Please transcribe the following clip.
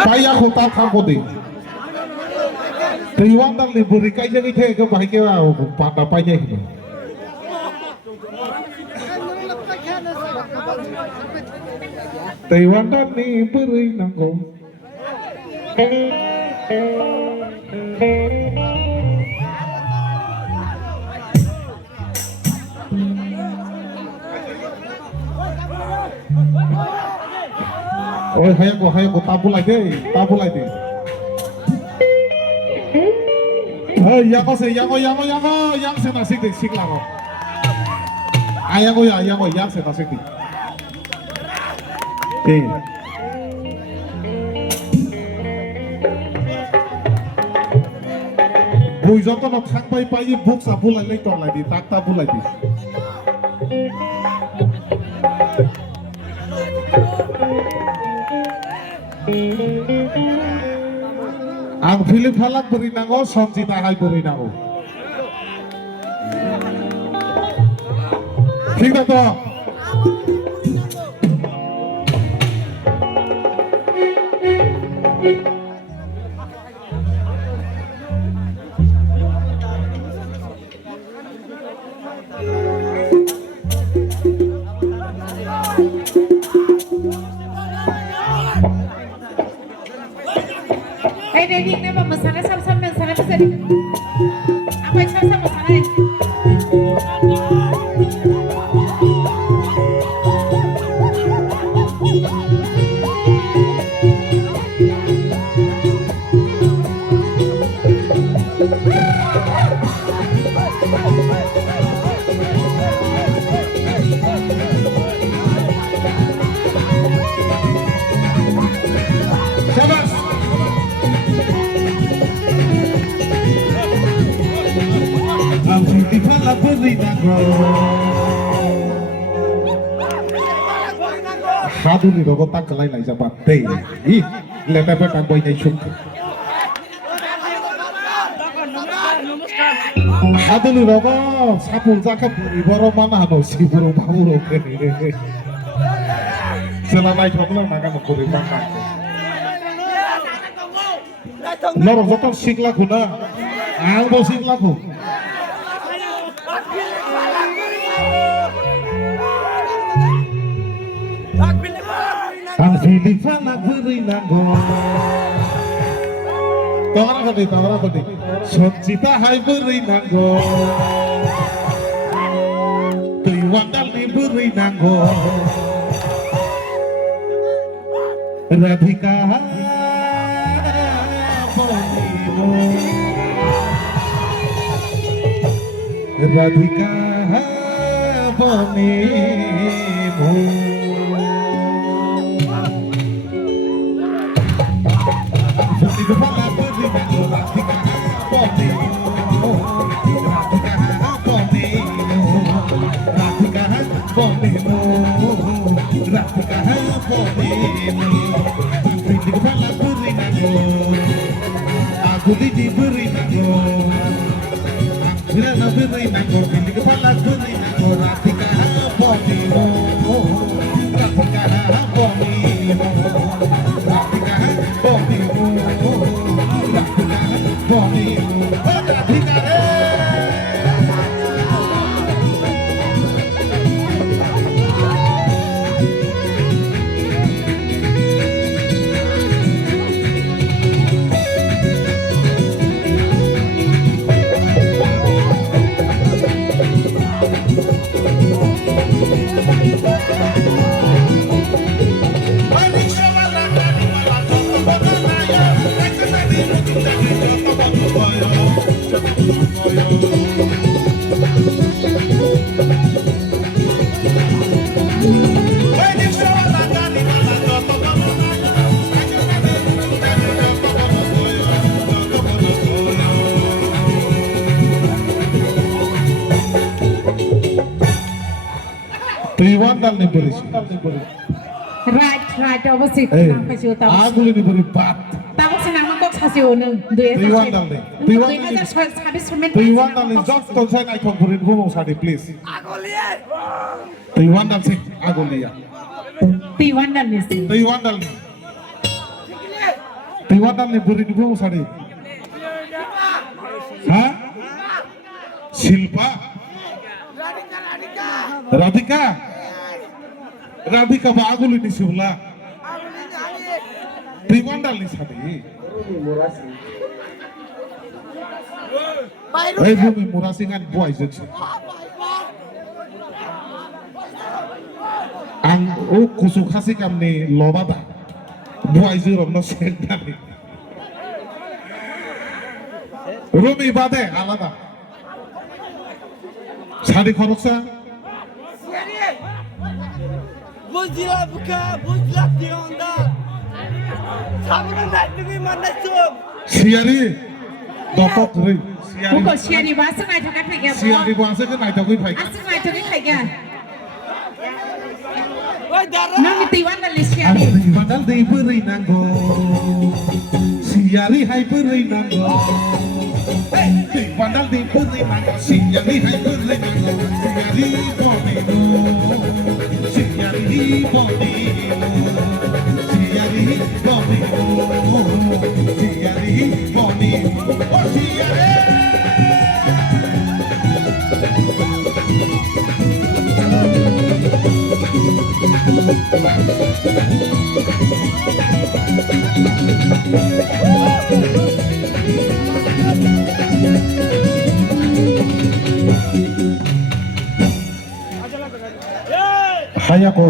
Kaya ko tatang ko din. Taiwan đang liền vừa cái cái thế cái bài cái nào bạn đã bay nhảy Taiwan đang đi bơi năng go ôi hay có tabu lại đi yang ko se yang se na sik sik la ko yang ko yang se na sik bui zo to no thang pai book sa bul lai ton lai di tak ta bul lai di ang Philip Halak beri nango Sonjita hai beri nango ঠিক না তো Reading na ba masana sam masana kasi ako isa sa masana Hadu ni rogo tak kelai lai jabat deh. Ih, lete petang boy nyai shuk. Hadu ni rogo sapul zakap iboro mana hano si buru buru. Selama itu aku nak makan makuri makan. Lorong jatuh sik lagu na, ang bo sik lagu. Ang Philippine nagberi nango Tawara ko di Sonjita hai beri nango Taiwan dal ni beri nango Radhika Bonimo Radhika Bonimo Aku diberi nango, bila beri nango, di kepala beri nango, Radhika Bonimo, Radhika Bonimo, Radhika Bonimo, Radhika Bonimo, Radhika. Taiwan dal ni beri. Right opposite nang kasi utang. Aku ni beri bat. Tapos sinama ko sa siunang. Taiwan dal ni. Taiwan dal ni just konsen ay kong beri bumong sadi please. Taiwan dal si aku liya. Taiwan dal ni. Taiwan dal ni. Tiwandal ni burin ibu sari. Hah? Silpa. Radhika. Radhika bagul ini sebelah. Tiwandal ni sari. Eh bumi murasingan buai jadi. Ang kusuk kasih kami lobada. Buai zirom no sendiri. Rumi bade alada. Sari koroksa. Buzla buka, buzla tionda. Sabun naik tu mana sum. Siari. Dapat ri. Bukan siari bahasa ngai thak kai ga. Siari bahasa kan naik takui pai. Asal ngai thak kai ga. Oi darah. Nang Tiwandal ni siari. Tiwandal di beri nanggo. Siari hai beri nanggo. Tiwandal di beri nanggo. Siari hai beri nanggo. Siari bonino. Siari bonino. Siari bonino. Siari bonino. Oh siari. Hayako.